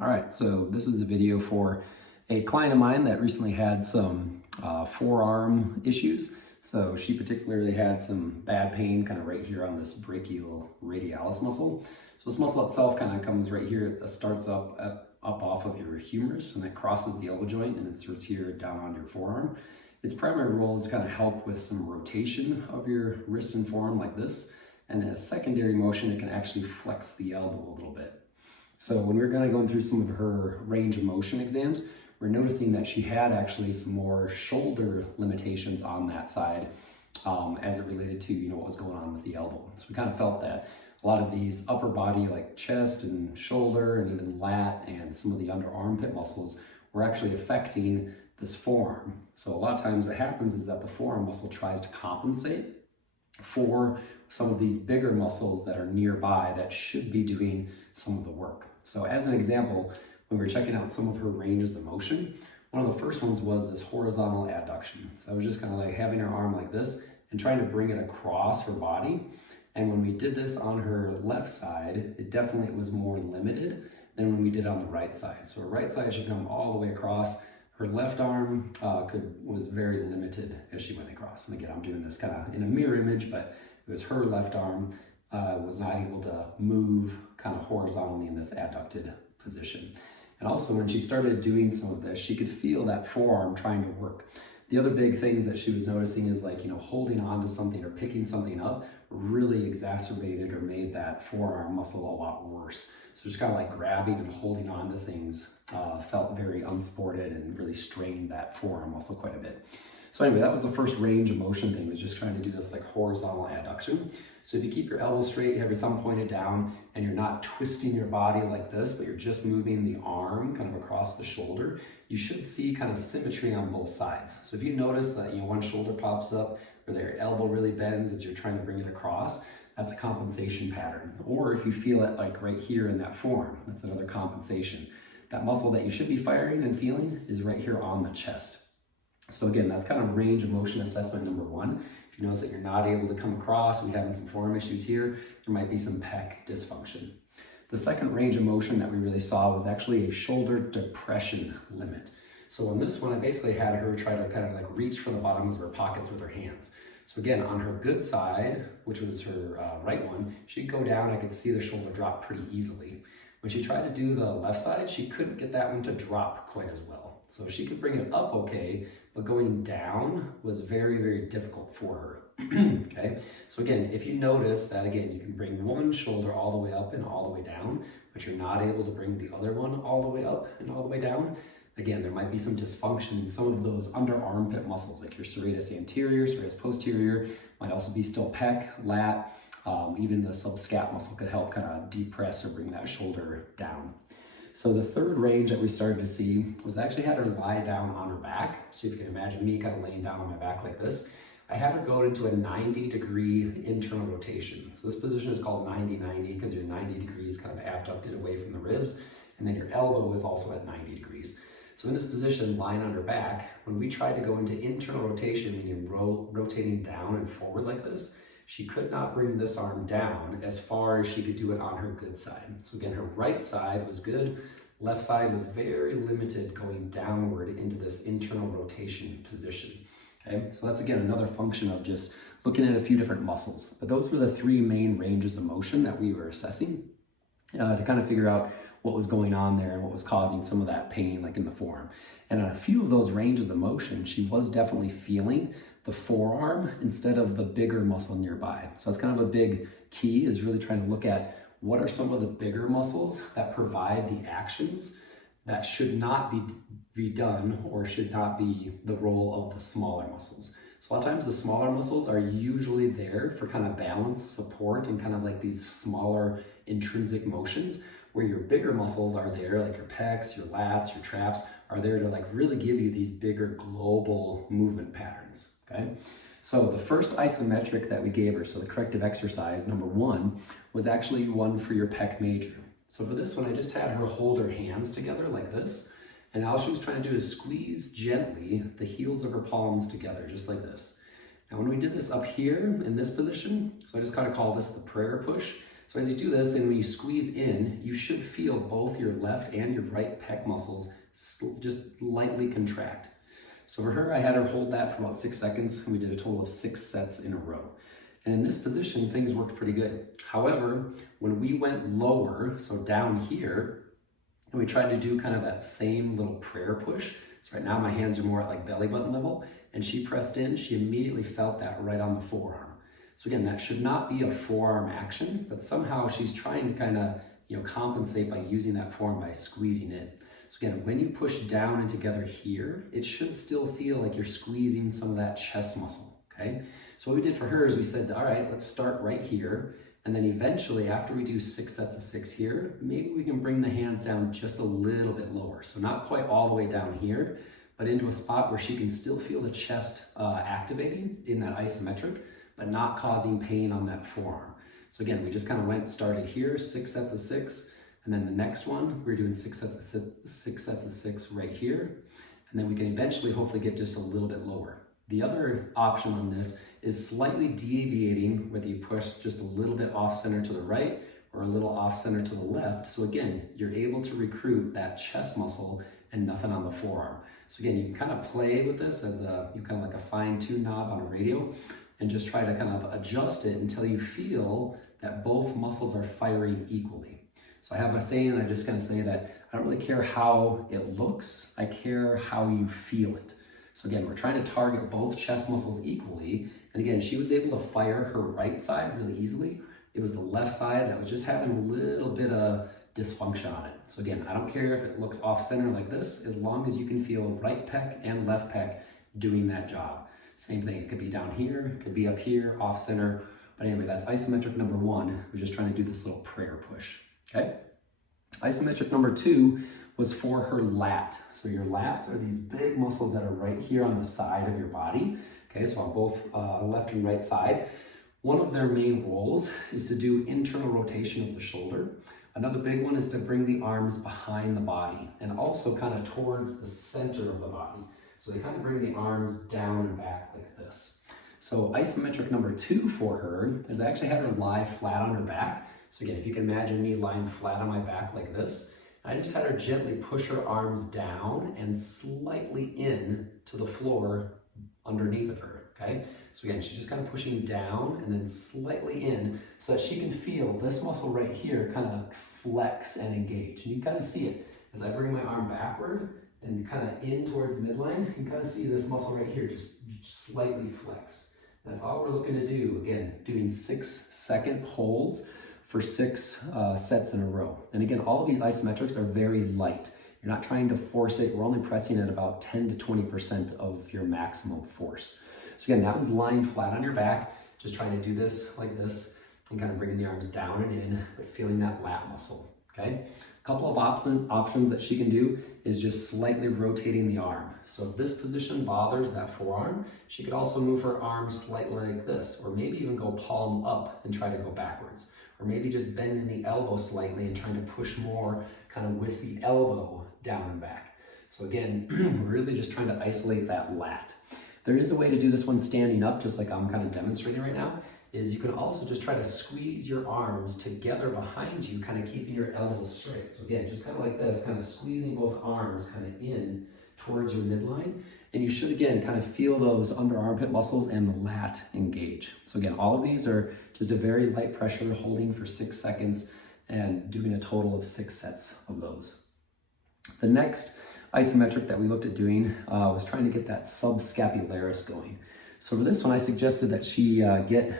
All right, so this is a video for a client of mine that recently had some forearm issues. So she particularly had some bad pain kind of right here on this brachial radialis muscle. So this muscle itself kind of comes right here. It starts up off of your humerus and it crosses the elbow joint and it starts here down on your forearm. Its primary role is to kind of help with some rotation of your wrist and forearm like this. And a secondary motion, it can actually flex the elbow a little bit. So when we were kind of going through some of her range of motion exams, we're noticing that she had actually some more shoulder limitations on that side as it related to, what was going on with the elbow. So we kind of felt that a lot of these upper body like chest and shoulder and even lat and some of the under armpit muscles were actually affecting this forearm. So a lot of times what happens is that the forearm muscle tries to compensate for some of these bigger muscles that are nearby that should be doing some of the work. So as an example, when we were checking out some of her ranges of motion, one of the first ones was this horizontal adduction. So I was just kind of like having her arm like this and trying to bring it across her body. And when we did this on her left side, it definitely was more limited than when we did on the right side. So her right side should come all the way across. Her left arm was very limited as she went across. And again, I'm doing this kind of in a mirror image, but it was her left arm was not able to move kind of horizontally in this adducted position. And also when she started doing some of this, she could feel that forearm trying to work. The other big things that she was noticing is like, holding on to something or picking something up really exacerbated or made that forearm muscle a lot worse. So just kind of like grabbing and holding on to things felt very unsported and really strained that forearm muscle quite a bit. So anyway, that was the first range of motion thing, was just trying to do this like horizontal adduction. So if you keep your elbow straight, you have your thumb pointed down, and you're not twisting your body like this, but you're just moving the arm kind of across the shoulder, you should see kind of symmetry on both sides. So if you notice that one shoulder pops up or their elbow really bends as you're trying to bring it across, that's a compensation pattern. Or if you feel it like right here in that forearm, that's another compensation. That muscle that you should be firing and feeling is right here on the chest. So again, that's kind of range of motion assessment number one. If you notice that you're not able to come across and you're having some forearm issues here, there might be some pec dysfunction. The second range of motion that we really saw was actually a shoulder depression limit. So on this one, I basically had her try to kind of like reach for the bottoms of her pockets with her hands. So again, on her good side, which was her right one, she'd go down, I could see the shoulder drop pretty easily. When she tried to do the left side, she couldn't get that one to drop quite as well. So she could bring it up okay, but going down was very, very difficult for her. Okay, so again, if you notice that, again, you can bring one shoulder all the way up and all the way down, but you're not able to bring the other one all the way up and all the way down, again, there might be some dysfunction in some of those under armpit muscles, like your serratus anterior, serratus posterior, might also be still pec, lat, even the subscap muscle could help kind of depress or bring that shoulder down. So the third range that we started to see was I actually had her lie down on her back. So if you can imagine me kind of laying down on my back like this, I had her go into a 90-degree internal rotation. So this position is called 90-90 because you're 90 degrees kind of abducted away from the ribs, and then your elbow is also at 90 degrees. So in this position, lying on her back, when we tried to go into internal rotation, meaning rotating down and forward like this, she could not bring this arm down as far as she could do it on her good side. So again, her right side was good, left side was very limited going downward into this internal rotation position. Okay, so that's again another function of just looking at a few different muscles. But those were the three main ranges of motion that we were assessing to kind of figure out what was going on there and what was causing some of that pain, like in the forearm. And on a few of those ranges of motion, she was definitely feeling the forearm instead of the bigger muscle nearby. So that's kind of a big key, is really trying to look at what are some of the bigger muscles that provide the actions that should not be done or should not be the role of the smaller muscles. So a lot of times the smaller muscles are usually there for kind of balance, support, and kind of like these smaller intrinsic motions, where your bigger muscles are there, like your pecs, your lats, your traps, are there to like really give you these bigger global movement patterns, okay? So the first isometric that we gave her, so the corrective exercise, number one, was actually one for your pec major. So for this one, I just had her hold her hands together like this, and all she was trying to do is squeeze gently the heels of her palms together, just like this. Now when we did this up here in this position, so I just kind of call this the prayer push, So as you do this, and when you squeeze in, you should feel both your left and your right pec muscles just lightly contract. So for her, I had her hold that for about 6 seconds, and we did a total of 6 sets in a row. And in this position, things worked pretty good. However, when we went lower, so down here, and we tried to do kind of that same little prayer push. So right now my hands are more at like belly button level, and she pressed in, she immediately felt that right on the forearm. So again, that should not be a forearm action, but somehow she's trying to kind of, compensate by using that forearm by squeezing in. So again, when you push down and together here, it should still feel like you're squeezing some of that chest muscle, okay? So what we did for her is we said, all right, let's start right here. And then eventually, after we do 6 sets of 6 here, maybe we can bring the hands down just a little bit lower. So not quite all the way down here, but into a spot where she can still feel the chest activating in that isometric, but not causing pain on that forearm. So again, we just kind of started here, 6 sets of 6, and then the next one, we're doing 6 sets of 6 right here, and then we can eventually hopefully get just a little bit lower. The other option on this is slightly deviating, whether you push just a little bit off center to the right or a little off center to the left. So again, you're able to recruit that chest muscle and nothing on the forearm. So again, you can kind of play with this as kind of like a fine-tune knob on a radio, and just try to kind of adjust it until you feel that both muscles are firing equally. So I have a saying, I just kind of say that I don't really care how it looks, I care how you feel it. So again, we're trying to target both chest muscles equally. And again, she was able to fire her right side really easily. It was the left side that was just having a little bit of dysfunction on it. So again, I don't care if it looks off center like this, as long as you can feel right pec and left pec doing that job. Same thing, it could be down here, it could be up here, off center. But anyway, that's isometric number 1. We're just trying to do this little prayer push, okay? Isometric number 2 was for her lat. So your lats are these big muscles that are right here on the side of your body. Okay, so on both left and right side. One of their main roles is to do internal rotation of the shoulder. Another big one is to bring the arms behind the body and also kind of towards the center of the body. So they kind of bring the arms down and back like this. So isometric number 2 for her is I actually had her lie flat on her back. So again, if you can imagine me lying flat on my back like this, I just had her gently push her arms down and slightly in to the floor underneath of her, okay? So again, she's just kind of pushing down and then slightly in so that she can feel this muscle right here kind of flex and engage. And you can kind of see it as I bring my arm backward and kind of in towards the midline. You can kind of see this muscle right here just slightly flex. That's all we're looking to do. Again, doing 6-second holds for 6 sets in a row. And again, all of these isometrics are very light. You're not trying to force it. We're only pressing at about 10 to 20% of your maximum force. So again, that one's lying flat on your back, just trying to do this like this and kind of bringing the arms down and in, but feeling that lat muscle, okay? A couple of options that she can do is just slightly rotating the arm. So if this position bothers that forearm, she could also move her arm slightly like this, or maybe even go palm up and try to go backwards. Or maybe just bending the elbow slightly and trying to push more kind of with the elbow down and back. So again, we're really just trying to isolate that lat. There is a way to do this one standing up, just like I'm kind of demonstrating right now, is you can also just try to squeeze your arms together behind you, kind of keeping your elbows straight. So again, just kind of like this, kind of squeezing both arms kind of in towards your midline. And you should, again, kind of feel those under armpit muscles and the lat engage. So again, all of these are just a very light pressure holding for 6 seconds and doing a total of 6 sets of those. The next isometric that we looked at doing was trying to get that subscapularis going. So for this one, I suggested that she get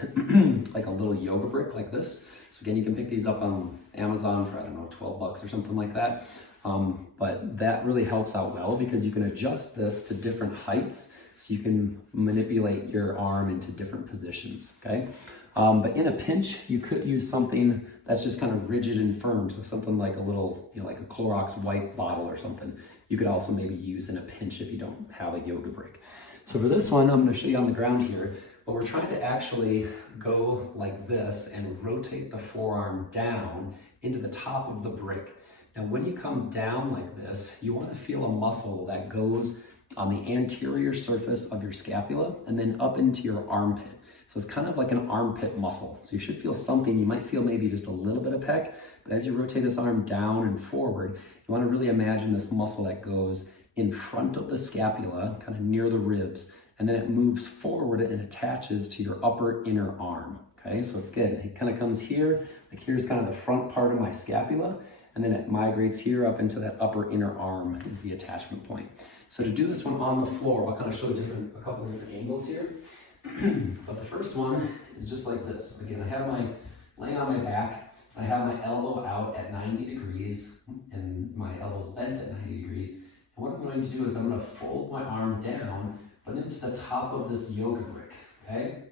like a little yoga brick like this. So again, you can pick these up on Amazon for, I don't know, 12 bucks or something like that. But that really helps out well because you can adjust this to different heights. So you can manipulate your arm into different positions, okay? But in a pinch, you could use something that's just kind of rigid and firm. So something like a little, like a Clorox wipe bottle or something. You could also maybe use in a pinch if you don't have a yoga brick. So for this one, I'm going to show you on the ground here, but we're trying to actually go like this and rotate the forearm down into the top of the brick. Now, when you come down like this, you want to feel a muscle that goes on the anterior surface of your scapula and then up into your armpit. So it's kind of like an armpit muscle. So you should feel something. You might feel maybe just a little bit of pec, but as you rotate this arm down and forward, you want to really imagine this muscle that goes in front of the scapula, kind of near the ribs, and then it moves forward and attaches to your upper inner arm. Okay, so again, it kind of comes here, like here's kind of the front part of my scapula, and then it migrates here up into that upper inner arm is the attachment point. So to do this one on the floor, I'll kind of show a couple different angles here. But the first one is just like this. Again, I have my, laying on my back, I have my elbow out at 90 degrees, and my elbow's bent at 90 degrees. And what I'm going to do is I'm going to fold my arm down, but into the top of this yoga brick, okay?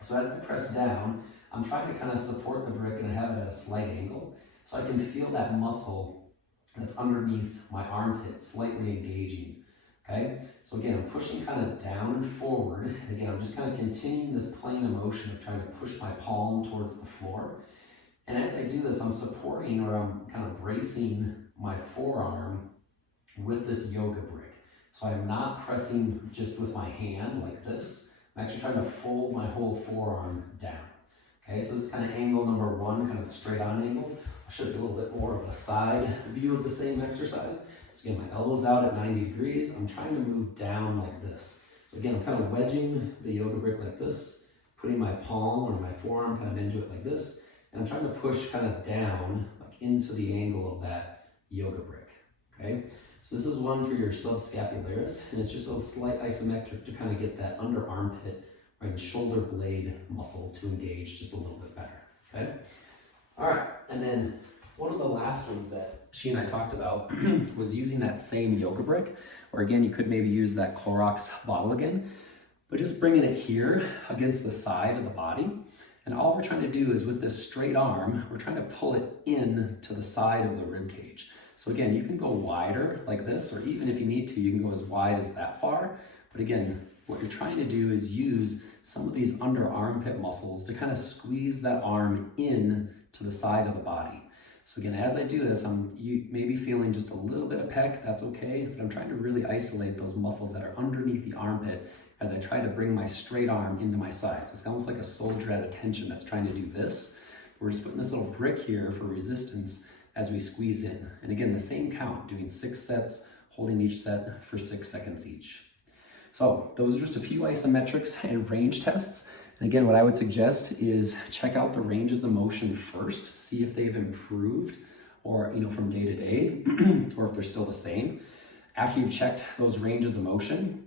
So as I press down, I'm trying to kind of support the brick and I have it at a slight angle, so I can feel that muscle that's underneath my armpit slightly engaging. Okay, so again, I'm pushing kind of down and forward. And again, I'm just kind of continuing this plane of motion of trying to push my palm towards the floor. And as I do this, I'm supporting, or I'm kind of bracing my forearm with this yoga brick. So I'm not pressing just with my hand like this. I'm actually trying to fold my whole forearm down. Okay, so this is kind of angle number one, kind of the straight on angle. I'll show you a little bit more of a side view of the same exercise. So again, my elbow's out at 90 degrees. I'm trying to move down like this. So again, I'm kind of wedging the yoga brick like this, putting my palm or my forearm kind of into it like this, and I'm trying to push kind of down like into the angle of that yoga brick, okay? So this is one for your subscapularis, and it's just a slight isometric to kind of get that under armpit and shoulder blade muscle to engage just a little bit better, okay? All right, and then one of the last ones that she and I talked about was using that same yoga brick, or again, you could maybe use that Clorox bottle again, but just bringing it here against the side of the body. And all we're trying to do is with this straight arm, we're trying to pull it in to the side of the rib cage. So again, you can go wider like this, or even if you need to, you can go as wide as that far. But again, what you're trying to do is use some of these under armpit muscles to kind of squeeze that arm in to the side of the body. So again, as I do this, you may be feeling just a little bit of pec, that's okay, but I'm trying to really isolate those muscles that are underneath the armpit as I try to bring my straight arm into my side. So it's almost like a soldier at attention that's trying to do this. We're just putting this little brick here for resistance as we squeeze in. And again, the same count, doing 6 sets, holding each set for 6 seconds each. So those are just a few isometrics and range tests. And again, what I would suggest is check out the ranges of motion first, see if they've improved or, from day to day, or if they're still the same. After you've checked those ranges of motion,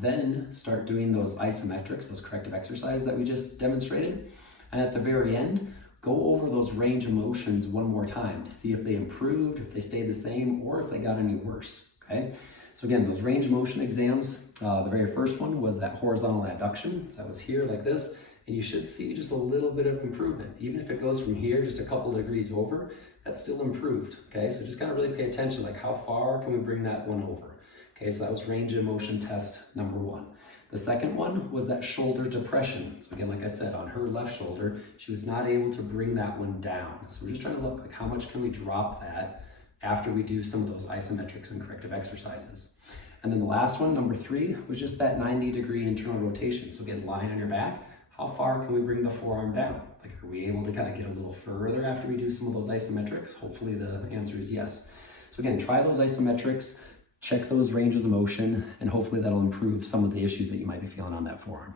then start doing those isometrics, those corrective exercises that we just demonstrated. And at the very end, go over those range of motions one more time to see if they improved, if they stayed the same, or if they got any worse, okay? So again, those range of motion exams, the very first one was that horizontal adduction. So that was here like this, and you should see just a little bit of improvement. Even if it goes from here just a couple of degrees over, that's still improved, okay? So just kind of really pay attention, like how far can we bring that one over? Okay, so that was range of motion test number one. The second one was that shoulder depression. So again, like I said, on her left shoulder, she was not able to bring that one down. So we're just trying to look like how much can we drop that after we do some of those isometrics and corrective exercises. And then the last one, number 3, was just that 90-degree internal rotation. So again, lying on your back, how far can we bring the forearm down? Like, are we able to kind of get a little further after we do some of those isometrics? Hopefully the answer is yes. So again, try those isometrics, check those ranges of motion, and hopefully that'll improve some of the issues that you might be feeling on that forearm.